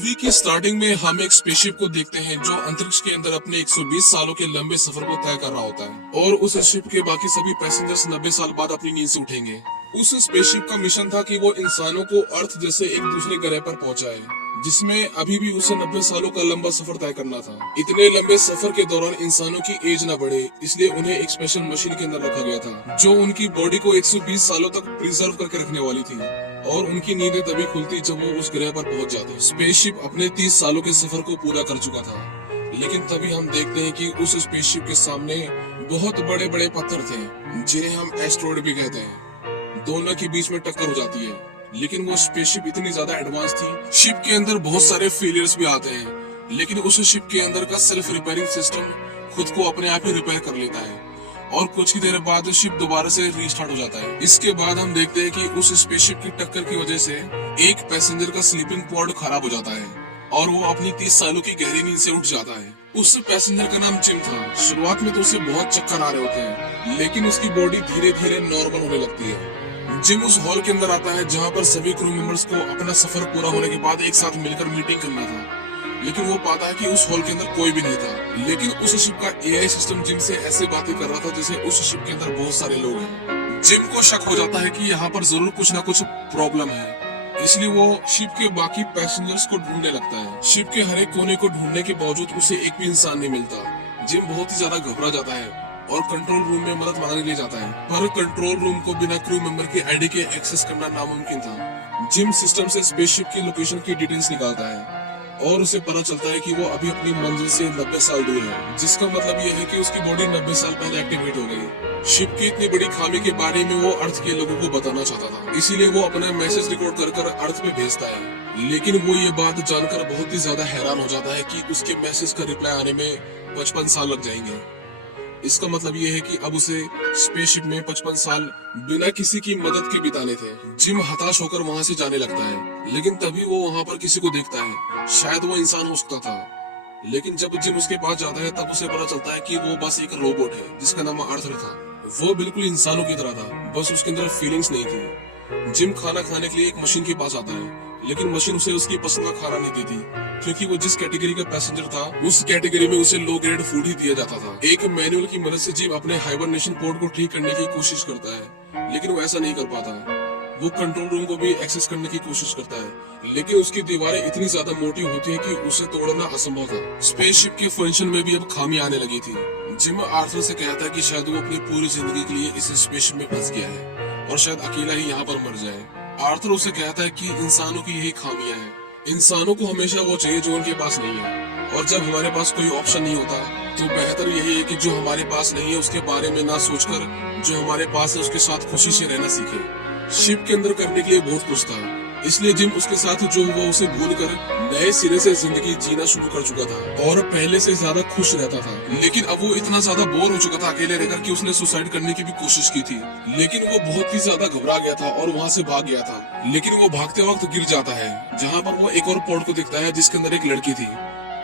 Movie की starting में हम एक स्पेसशिप को देखते हैं जो अंतरिक्ष के अंदर अपने 120 सालों के लंबे सफर को तय कर रहा होता है और उस शिप के बाकी सभी पैसेंजर्स 90 साल बाद अपनी नींद से उठेंगे। उस स्पेसशिप का मिशन था कि वो इंसानों को अर्थ जैसे एक दूसरे ग्रह पर पहुंचाए, जिसमें अभी भी उसे 90 सालों का लंबा सफर तय करना था। इतने लंबे सफर के दौरान इंसानों की एज न बढ़े, इसलिए उन्हें एक स्पेशल मशीन के अंदर रखा गया था जो उनकी बॉडी को 120 सालों तक प्रिजर्व करके रखने वाली थी और उनकी नींदें तभी खुलती जब वो उस ग्रह पर पहुंच जाते। स्पेसशिप अपने 30 सालों के सफर को पूरा कर चुका था, लेकिन तभी हम देखते हैं कि उस स्पेसशिप के सामने बहुत बड़े बड़े पत्थर थे जिन्हें हम एस्ट्रॉइड भी कहते हैं। दोनों के बीच में टक्कर हो जाती है, लेकिन वो स्पेसशिप इतनी ज्यादा एडवांस थी। शिप के अंदर बहुत सारे फेलियर्स भी आते हैं, लेकिन उस शिप के अंदर का सेल्फ रिपेयरिंग सिस्टम खुद को अपने आप ही रिपेयर कर लेता है और कुछ ही देर बाद शिप दोबारा से रीस्टार्ट हो जाता है। इसके बाद हम देखते हैं कि उस स्पेसशिप की टक्कर की वजह से एक पैसेंजर का स्लीपिंग पॉड खराब हो जाता है और वो अपनी 30 सालों की गहरी नींद से उठ जाता है। उस पैसेंजर का नाम जिम था। शुरुआत में तो उसे बहुत चक्कर आ रहे होते हैं, लेकिन उसकी बॉडी धीरे धीरे नॉर्मल होने लगती है। जिम उस हॉल के अंदर आता है जहाँ पर सभी क्रू मेंबर्स को अपना सफर पूरा होने के बाद एक साथ मिलकर मीटिंग करना था, लेकिन वो पाता है कि उस हॉल के अंदर कोई भी नहीं था। लेकिन उस शिप का एआई सिस्टम जिम से ऐसे बातें कर रहा था जैसे उस शिप के अंदर बहुत सारे लोग हैं। जिम को शक हो जाता है कि यहाँ पर जरूर कुछ ना कुछ प्रॉब्लम है, इसलिए वो शिप के बाकी पैसेंजर्स को ढूंढने लगता है। शिप के हर एक कोने को ढूंढने के बावजूद उसे एक भी इंसान नहीं मिलता। जिम बहुत ही ज्यादा घबरा जाता है और कंट्रोल रूम में मदद मांगने ले जाता है, पर कंट्रोल रूम को बिना क्रू मेंबर के आईडी के एक्सेस करना नामुमकिन था। जिम सिस्टम से स्पेसशिप की लोकेशन की डिटेल्स निकालता है और उसे पता चलता है कि वो अभी अपनी मंजिल से 90 साल दूर है, जिसका मतलब ये है कि उसकी बॉडी 90 साल पहले एक्टिवेट हो गई। शिप की इतनी बड़ी खामी के बारे में वो अर्थ के लोगों को बताना चाहता था, इसीलिए वो अपना मैसेज रिकॉर्ड कर अर्थ पे भेजता है। लेकिन वो ये बात जानकर बहुत ही ज्यादा हैरान हो जाता है कि उसके मैसेज का रिप्लाई आने में 55 साल लग जाएंगे। इसका मतलब ये है कि अब उसे स्पेसशिप में 55 साल बिना किसी की मदद के बिताने थे। जिम हताश होकर वहाँ से जाने लगता है, लेकिन तभी वो वहाँ पर किसी को देखता है। शायद वो इंसान हो सकता था, लेकिन जब जिम उसके पास जाता है तब उसे पता चलता है कि वो बस एक रोबोट है जिसका नाम आर्थर था। वो बिल्कुल इंसानों की तरह था, बस उसके अंदर फीलिंग्स नहीं थी। जिम खाना खाने के लिए एक मशीन के पास आता है, लेकिन मशीन उसे उसकी पसंद का खाना नहीं देती, क्योंकि वो जिस कैटेगरी का पैसेंजर था उस कैटेगरी में उसे लो ग्रेड फूड ही दिया जाता था। एक मैनुअल की मदद से जिम अपने हाइबरनेशन पोर्ट को ठीक करने की कोशिश करता है, लेकिन वो ऐसा नहीं कर पाता। वो कंट्रोल रूम को भी एक्सेस करने की कोशिश करता है, लेकिन उसकी दीवारें इतनी ज्यादा मोटी होती है कि उसे तोड़ना असंभव था। स्पेसशिप के फंक्शन में भी अब खामी आने लगी थी। जिम आर्थर से कहता है कि शायद वो अपनी पूरी जिंदगी के लिए इस स्पेसशिप में फंस गया है और शायद अकेला ही यहाँ पर मर जाए। आर्थर उसे कहता है कि इंसानों की यही खामियां हैं। इंसानों को हमेशा वो चाहिए जो उनके पास नहीं है, और जब हमारे पास कोई ऑप्शन नहीं होता तो बेहतर यही है कि जो हमारे पास नहीं है उसके बारे में ना सोचकर जो हमारे पास है उसके साथ खुशी से रहना सीखे। शिप के अंदर करने के लिए बहुत कुछ था, इसलिए जिम उसके साथ जो हुआ उसे भूलकर नए सिरे से जिंदगी जीना शुरू कर चुका था और पहले से ज्यादा खुश रहता था। लेकिन अब वो इतना ज्यादा बोर हो चुका था अकेले रहकर कि उसने सुसाइड करने की भी कोशिश की थी, लेकिन वो बहुत ही ज्यादा घबरा गया था और वहाँ से भाग गया था। लेकिन वो भागते वक्त गिर जाता है, जहाँ पर वो एक और पॉड को देखता है जिसके अंदर एक लड़की थी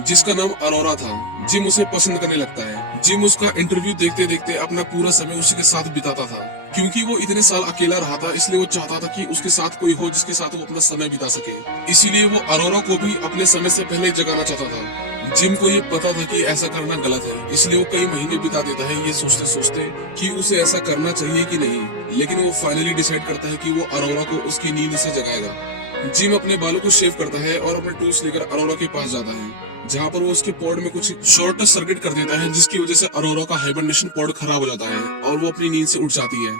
जिसका नाम अरोरा था। जिम उसे पसंद करने लगता है। जिम उसका इंटरव्यू देखते देखते अपना पूरा समय उसी के साथ बिताता था, क्योंकि वो इतने साल अकेला रहा था, इसलिए वो चाहता था कि उसके साथ कोई हो जिसके साथ वो अपना समय बिता सके। इसीलिए वो अरोरा को भी अपने समय से पहले जगाना चाहता था। जिम को ये पता था कि ऐसा करना गलत है, इसलिए वो कई महीने बिता देता है ये सोचते सोचते कि उसे ऐसा करना चाहिए कि नहीं। लेकिन वो फाइनली डिसाइड करता है कि वो अरोरा को उसकी नींद से जगाएगा। जिम अपने बालों को शेव करता है और अपने टूल्स लेकर अरोरा के पास जाता है, जहाँ पर वो उसके पॉड में कुछ शॉर्ट सर्किट कर देता है, जिसकी वजह से अरोरा का हाइबरनेशन पॉड खराब हो जाता है और वो अपनी नींद से उठ जाती है।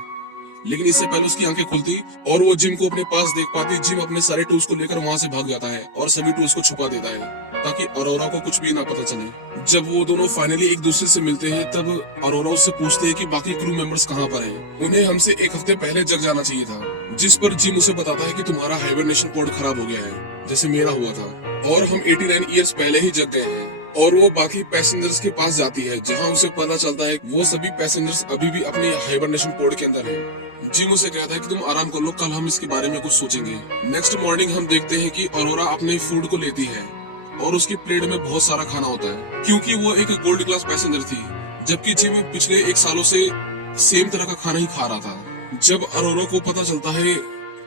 लेकिन इससे पहले उसकी आंखें खुलती और वो जिम को अपने पास देख पाती। जिम अपने सारे टूल्स को लेकर वहाँ से भाग जाता है और सभी टूल्स को छुपा देता है ताकि अरोरा को कुछ भी ना पता चले। जब वो दोनों फाइनली एक दूसरे से मिलते हैं तब अरोरा उससे पूछते हैं कि बाकी क्रू मेंबर्स कहाँ पर हैं। उन्हें हमसे एक हफ्ते पहले जग जाना चाहिए था, जिस पर जिम उसे बताता है कि तुम्हारा हाइबरनेशन पॉड खराब हो गया है जैसे मेरा हुआ था, और हम 89 ईयर्स पहले ही जग गए हैं। और वो बाकी पैसेंजर्स के पास जाती है, जहाँ उसे पता चलता है वो सभी पैसेंजर्स अभी भी अपने हाइबरनेशन पॉड के अंदर हैं। जिम उसे कहता है कि तुम आराम कर लो, कल हम इसके बारे में कुछ सोचेंगे। नेक्स्ट मॉर्निंग हम देखते हैं कि अरोरा अपने फूड को लेती है और उसकी प्लेट में बहुत सारा खाना होता है, क्योंकि वो एक गोल्ड क्लास पैसेंजर थी, जबकि जिम पिछले 1 सालों से सेम तरह का खाना ही खा रहा था। जब अरोरा को पता चलता है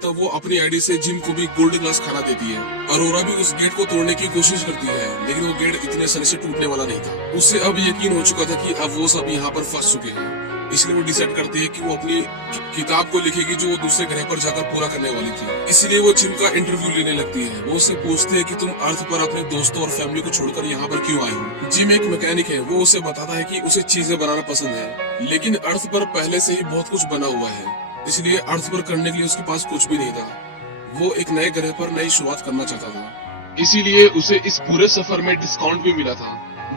तब वो अपनी आईडी से जिम को भी गोल्ड ग्लास खाना देती है। अरोरा भी उस गेट को तोड़ने की कोशिश करती है, लेकिन वो गेट इतने आसानी से टूटने वाला नहीं था। उसे अब यकीन हो चुका था कि अब वो सब यहाँ पर फंस चुके हैं, इसलिए वो डिसाइड करती है कि वो अपनी किताब को लिखेगी जो वो दूसरे ग्रह पर जाकर पूरा करने वाली थी। इसलिए वो जिम का इंटरव्यू लेने लगती है। वो उससे पूछती है कि तुम अर्थ पर अपने दोस्तों और फैमिली को छोड़कर यहाँ पर क्यों आए हो। जिम एक मैकेनिक है, वो उसे बताता है कि उसे चीजें बनाना पसंद है, लेकिन अर्थ पर पहले से ही बहुत कुछ बना हुआ है, इसलिए अर्थ पर करने के लिए उसके पास कुछ भी नहीं था। वो एक नए ग्रह पर नई शुरुआत करना चाहता था, इसीलिए उसे इस पूरे सफर में डिस्काउंट भी मिला था।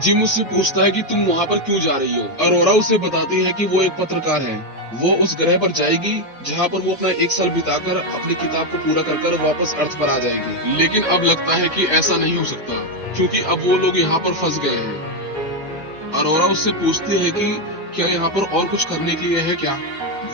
जिम उससे पूछता है कि तुम वहाँ पर क्यों जा रही हो। अरोरा उसे बताती है कि वो एक पत्रकार है, वो उस ग्रह पर जाएगी जहाँ पर वो अपना 1 साल बिताकर अपनी किताब को पूरा कर वापस अर्थ पर आ जाएगी। लेकिन अब लगता है कि ऐसा नहीं हो सकता, क्योंकि अब वो लोग यहाँ पर फंस गए हैं। अरोरा उससे पूछती है कि क्या यहाँ पर और कुछ करने के लिए है क्या।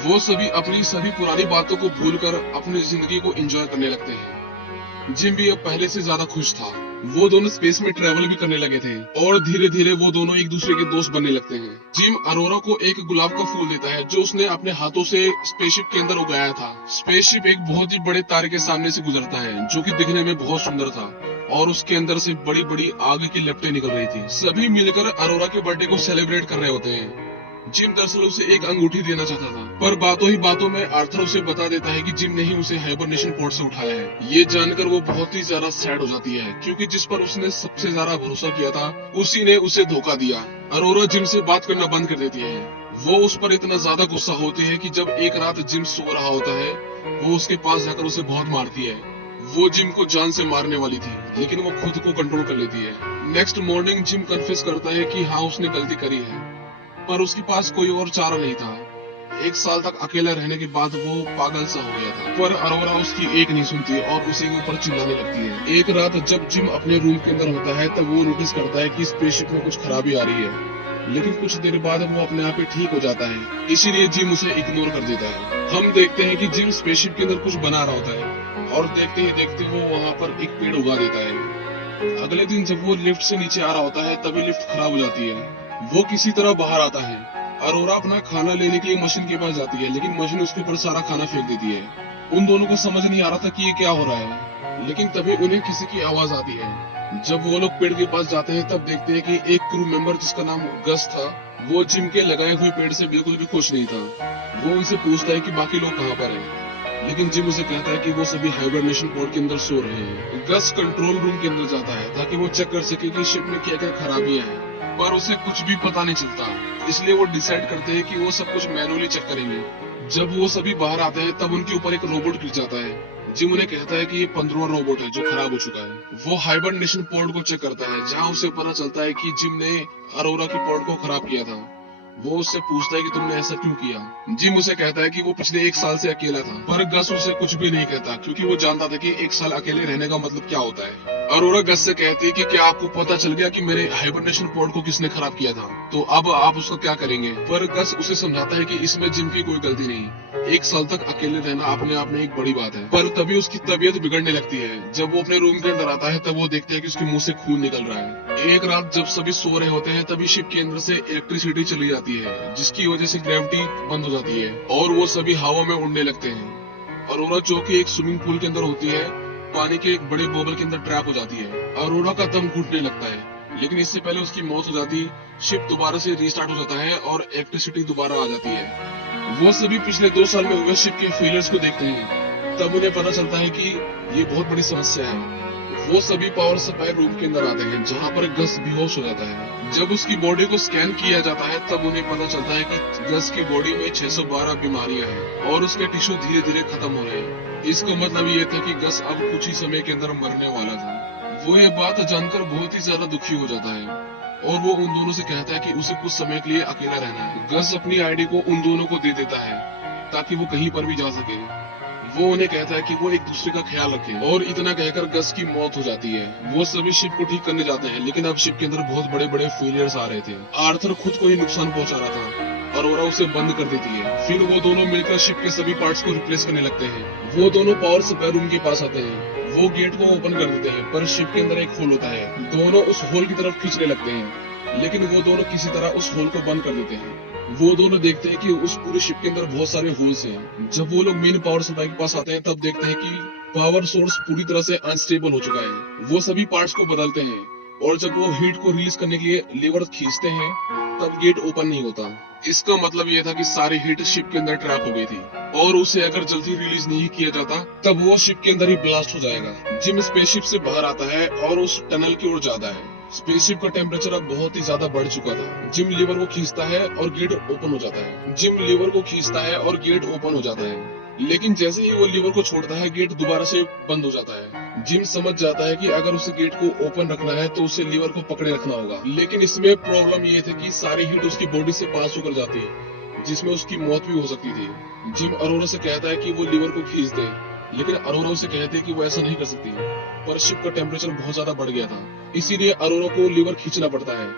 वो सभी अपनी सभी पुरानी बातों को भूलकर अपनी जिंदगी को एंजॉय करने लगते हैं। जिम भी अब पहले से ज्यादा खुश था। वो दोनों स्पेस में ट्रेवल भी करने लगे थे और धीरे धीरे वो दोनों एक दूसरे के दोस्त बनने लगते हैं। जिम अरोरा को एक गुलाब का फूल देता है जो उसने अपने हाथों से स्पेसशिप के अंदर उगाया था। स्पेसशिप एक बहुत ही बड़े तारे के सामने से गुजरता है जो कि दिखने में बहुत सुंदर था और उसके अंदर से बड़ी बड़ी आग की लपटें निकल रही थी। सभी मिलकर अरोरा के बर्थडे को सेलिब्रेट कर रहे होते हैं। जिम दरअसल उसे एक अंगूठी देना चाहता था, पर बातों ही बातों में आर्थर उसे बता देता है कि जिम ने ही उसे हाइबरनेशन पोर्ट से उठाया है। ये जानकर वो बहुत ही ज्यादा सैड हो जाती है, क्योंकि जिस पर उसने सबसे ज्यादा भरोसा किया था उसी ने उसे धोखा दिया। अरोरा जिम से बात करना बंद कर देती है। वो उस पर इतना ज्यादा गुस्सा होती है कि जब एक रात जिम सो रहा होता है, वो उसके पास जाकर उसे बहुत मारती है। वो जिम को जान से मारने वाली थी, लेकिन वो खुद को कंट्रोल कर लेती है। नेक्स्ट मॉर्निंग जिम कन्फेस करता है कि हाँ उसने गलती करी है, पर उसके पास कोई और चारा नहीं था। 1 साल तक अकेला रहने के बाद वो पागल सा हो गया था, पर अरोरा उसकी एक नहीं सुनती और उसी के ऊपर चिल्लाने लगती है। एक रात जब जिम अपने रूम के अंदर होता है तब वो नोटिस करता है कि स्पेसशिप में कुछ खराबी आ रही है, लेकिन कुछ देर बाद वो अपने आप ही ठीक हो जाता है, इसीलिए जिम उसे इग्नोर कर देता है। हम देखते हैं कि जिम स्पेसशिप के अंदर कुछ बना रहा होता है और देखते ही देखते वो वहाँ पर एक पेड़ उगा देता है। अगले दिन जब वो लिफ्ट से नीचे आ रहा होता है तभी लिफ्ट खराब हो जाती है। वो किसी तरह बाहर आता है। अरोरा अपना खाना लेने के लिए मशीन के पास जाती है, लेकिन मशीन उसके ऊपर सारा खाना फेंक देती है। उन दोनों को समझ नहीं आ रहा था कि ये क्या हो रहा है, लेकिन तभी उन्हें किसी की आवाज आती है। जब वो लोग पेड़ के पास जाते हैं तब देखते हैं कि एक क्रू मेंबर जिसका नाम गस था, वो जिम के लगाए हुए पेड़ से बिल्कुल भी खुश नहीं था। वो उनसे पूछता है कि बाकी लोग कहाँ पर हैं, लेकिन जिम उसे कहता है कि वो सभी हाइबरनेशन पोर्ट के अंदर सो रहे हैं। गस कंट्रोल रूम के अंदर जाता है ताकि वो चेक कर सके कि शिप में क्या क्या खराबियां हैं, पर उसे कुछ भी पता नहीं चलता, इसलिए वो डिसाइड करते हैं कि वो सब कुछ मैनुअली चेक करेंगे। जब वो सभी बाहर आते हैं तब उनके ऊपर एक रोबोट गिर जाता है। जिम उन्हें कहता है कि ये 15वां रोबोट है जो खराब हो चुका है। वो हाइबरनेशन पोर्ट को चेक करता है, जहाँ उसे पता चलता है कि जिम ने अरोरा की पोर्ट को खराब किया था। वो उससे पूछता है कि तुमने ऐसा क्यों किया। जिम उसे कहता है कि वो पिछले 1 साल से अकेला था, पर गस उसे कुछ भी नहीं कहता, क्योंकि वो जानता था कि 1 साल अकेले रहने का मतलब क्या होता है। अरोरा गस से कहती है कि क्या आपको पता चल गया कि मेरे हाइबरनेशन पोर्ट को किसने खराब किया था, तो अब आप उसका क्या करेंगे। पर गस उसे समझाता है कि इसमें जिम की कोई गलती नहीं, 1 साल तक अकेले रहना अपने आप में एक बड़ी बात है। पर तभी उसकी तबीयत बिगड़ने लगती है। जब वो अपने रूम के अंदर आता है तब वो देखता है कि उसके मुंह से खून निकल रहा है। एक रात जब सभी सो रहे होते हैं तभी शिप के अंदर से इलेक्ट्रिसिटी चली जाती है, जिसकी वजह से ग्रेविटी बंद हो जाती है और वो सभी हवा में उड़ने लगते हैं। अरोरा जो कि एक स्विमिंग पूल के अंदर होती है, पानी के एक बड़े बोबल के अंदर ट्रैप हो जाती है। अरोरा का दम घुटने लगता है, लेकिन इससे पहले उसकी मौत हो जाती, शिप दोबारा से रीस्टार्ट हो जाता है और इलेक्ट्रिसिटी दोबारा आ जाती है। वो सभी पिछले 2 साल में हुए शिप के फेलियर्स को देखते हैं, तब उन्हें पता चलता है कि ये बहुत बड़ी समस्या है। वो सभी पावर सप्लाई रूम के अंदर आते हैं, जहाँ पर गस बेहोश हो जाता है। जब उसकी बॉडी को स्कैन किया जाता है तब उन्हें पता चलता है कि गस की बॉडी में 612 बीमारियां हैं और उसके टिश्यू धीरे धीरे खत्म हो रहे हैं। इसका मतलब ये था कि गस अब कुछ ही समय के अंदर मरने वाला था। वो ये बात जानकर बहुत ही ज्यादा दुखी हो जाता है और वो उन दोनों से कहता है कि उसे कुछ समय के लिए अकेला रहना है। गस अपनी आईडी को उन दोनों को दे देता है ताकि वो कहीं पर भी जा सके। वो उन्हें कहता है कि वो एक दूसरे का ख्याल रखें और इतना कहकर गस की मौत हो जाती है। वो सभी शिप को ठीक करने जाते हैं, लेकिन अब शिप के अंदर बहुत बड़े बड़े फेलियर्स आ रहे थे। आर्थर खुद को ही नुकसान पहुंचा रहा था, अरोरा उसे बंद कर देती है। फिर वो दोनों मिलकर शिप के सभी पार्ट्स को रिप्लेस करने लगते हैं। वो दोनों पावर सप्लाई रूम के पास आते हैं। वो गेट को ओपन कर देते हैं, पर शिप के अंदर एक होल होता है। दोनों उस होल की तरफ खींचने लगते हैं, लेकिन वो दोनों किसी तरह उस होल को बंद कर देते हैं। वो दोनों देखते हैं कि उस पूरे शिप के अंदर बहुत सारे होल्स हैं। जब वो लोग मेन पावर सप्लाई के पास आते हैं तब देखते हैं कि पावर सोर्स पूरी तरह से अनस्टेबल हो चुका है। वो सभी पार्ट्स को बदलते हैं और जब वो हीट को रिलीज करने के लिए लीवर खींचते हैं तब गेट ओपन नहीं होता। इसका मतलब ये था कि सारी हीट शिप के अंदर ट्रैप हो गई थी और उसे अगर जल्दी रिलीज नहीं किया जाता तब वो शिप के अंदर ही ब्लास्ट हो जाएगा। जिम स्पेसशिप से बाहर आता है और उस टनल की ओर जाता है। स्पेसशिप का टेम्परेचर अब बहुत ही ज्यादा बढ़ चुका था। जिम लीवर को खींचता है और गेट ओपन हो जाता है। जिम लीवर को खींचता है और गेट ओपन हो जाता है, लेकिन जैसे ही वो लीवर को छोड़ता है गेट दोबारा से बंद हो जाता है। जिम समझ जाता है कि अगर उसे गेट को ओपन रखना है तो उसे लीवर को पकड़े रखना होगा, लेकिन इसमें प्रॉब्लम ये थी कि सारी हीट उसकी बॉडी से पास होकर जाती है जिसमें उसकी मौत भी हो सकती थी। जिम अरोरा से कहता है कि वो लीवर को खींच दे, लेकिन अरोरा उसे कहते हैं कि वो ऐसा नहीं कर सकती, पर शिप का टेम्परेचर बहुत ज्यादा बढ़ गया था, इसीलिए अरोरा को लीवर खींचना पड़ता है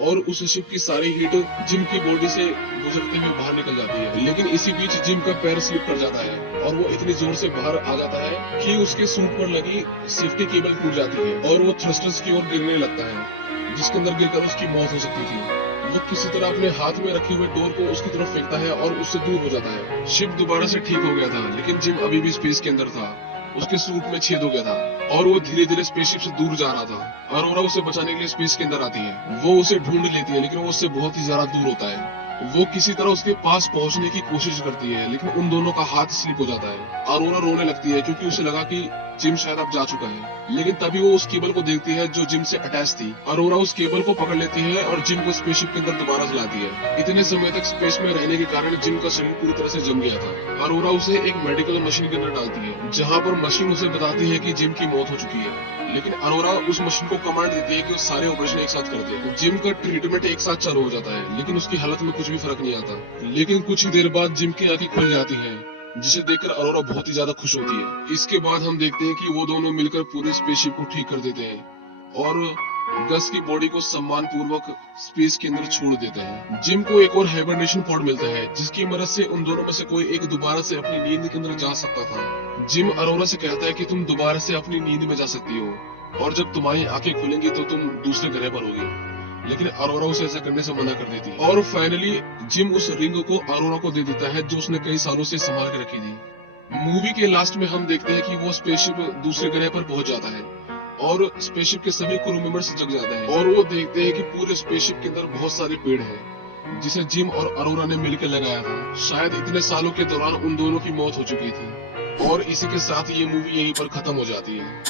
और उस शिप की सारी हीट जिम की बॉडी से गुजरते हुए बाहर निकल जाती है। लेकिन इसी बीच जिम का पैर स्लिप कर जाता है और वो इतनी जोर से बाहर आ जाता है कि उसके सूट पर लगी सेफ्टी केबल टूट जाती है और वो थ्रस्टर्स की ओर गिरने लगता है जिसके अंदर गिरकर उसकी मौत हो सकती थी। वो किसी तरह अपने हाथ में रखे हुए डोर को उसकी तरफ फेंकता है और उससे दूर हो जाता है। शिप दोबारा से ठीक हो गया था, लेकिन जिम अभी भी स्पेस के अंदर था। उसके सूट में छेद हो गया था और वो धीरे धीरे स्पेसशिप से दूर जा रहा था। अरोरा उसे बचाने के लिए स्पेस के अंदर आती है। वो उसे ढूंढ लेती है, लेकिन वो उससे बहुत ही ज्यादा दूर होता है। वो किसी तरह उसके पास पहुंचने की कोशिश करती है, लेकिन उन दोनों का हाथ स्लिप हो जाता है। अरोरा रोने लगती है क्योंकि उसे लगा कि जिम शायद अब जा चुका है, लेकिन तभी वो उस केबल को देखती है जो जिम से अटैच थी। अरोरा उस केबल को पकड़ लेती है और जिम को स्पेसशिप के अंदर दोबारा चलाती है। इतने समय तक स्पेस में रहने के कारण जिम का शरीर पूरी तरह से जम गया था। अरोरा उसे एक मेडिकल मशीन के अंदर डालती है, जहाँ पर मशीन उसे बताती है कि जिम की मौत हो चुकी है, लेकिन अरोरा उस मशीन को कमांड देती है कि वो सारे ऑपरेशन एक साथ कर दे। जिम का ट्रीटमेंट एक साथ चालू हो जाता है, लेकिन उसकी हालत में कुछ भी फर्क नहीं आता। लेकिन कुछ ही देर बाद जिम की आंखें खुल जाती हैं, जिसे देखकर अरोरा बहुत ही ज्यादा खुश होती है। इसके बाद हम देखते हैं कि वो दोनों मिलकर पूरे स्पेसशिप को ठीक कर देते हैं और गस की बॉडी को सम्मान पूर्वक स्पेस के अंदर छोड़ देते हैं। जिम को एक और हाइबरनेशन पॉड मिलता है, जिसकी मदद से उन दोनों में से कोई एक दोबारा से अपनी नींद के अंदर जा सकता था। जिम अरोरा से कहता है कि तुम दोबारा से अपनी नींद में जा सकती हो और जब तुम्हारी आंखें खुलेंगी तो तुम दूसरे ग्रह पर होगी, लेकिन अरोरा उसे ऐसा करने से मना कर देती है। और फाइनली जिम उस रिंग को अरोरा को दे देता है जो उसने कई सालों से संभाल के रखी थी। मूवी के लास्ट में हम देखते हैं कि वो स्पेसशिप दूसरे ग्रह पर पहुंच जाता है और स्पेसशिप के सभी क्रू मेंबर्स जग जाते हैं और वो देखते हैं कि पूरे स्पेसशिप के अंदर बहुत सारे पेड़ हैं जिसे जिम और अरोरा ने मिलकर लगाया था। शायद इतने सालों के दौरान उन दोनों की मौत हो चुकी थी और इसी के साथ ये मूवी यहीं पर खत्म हो जाती है।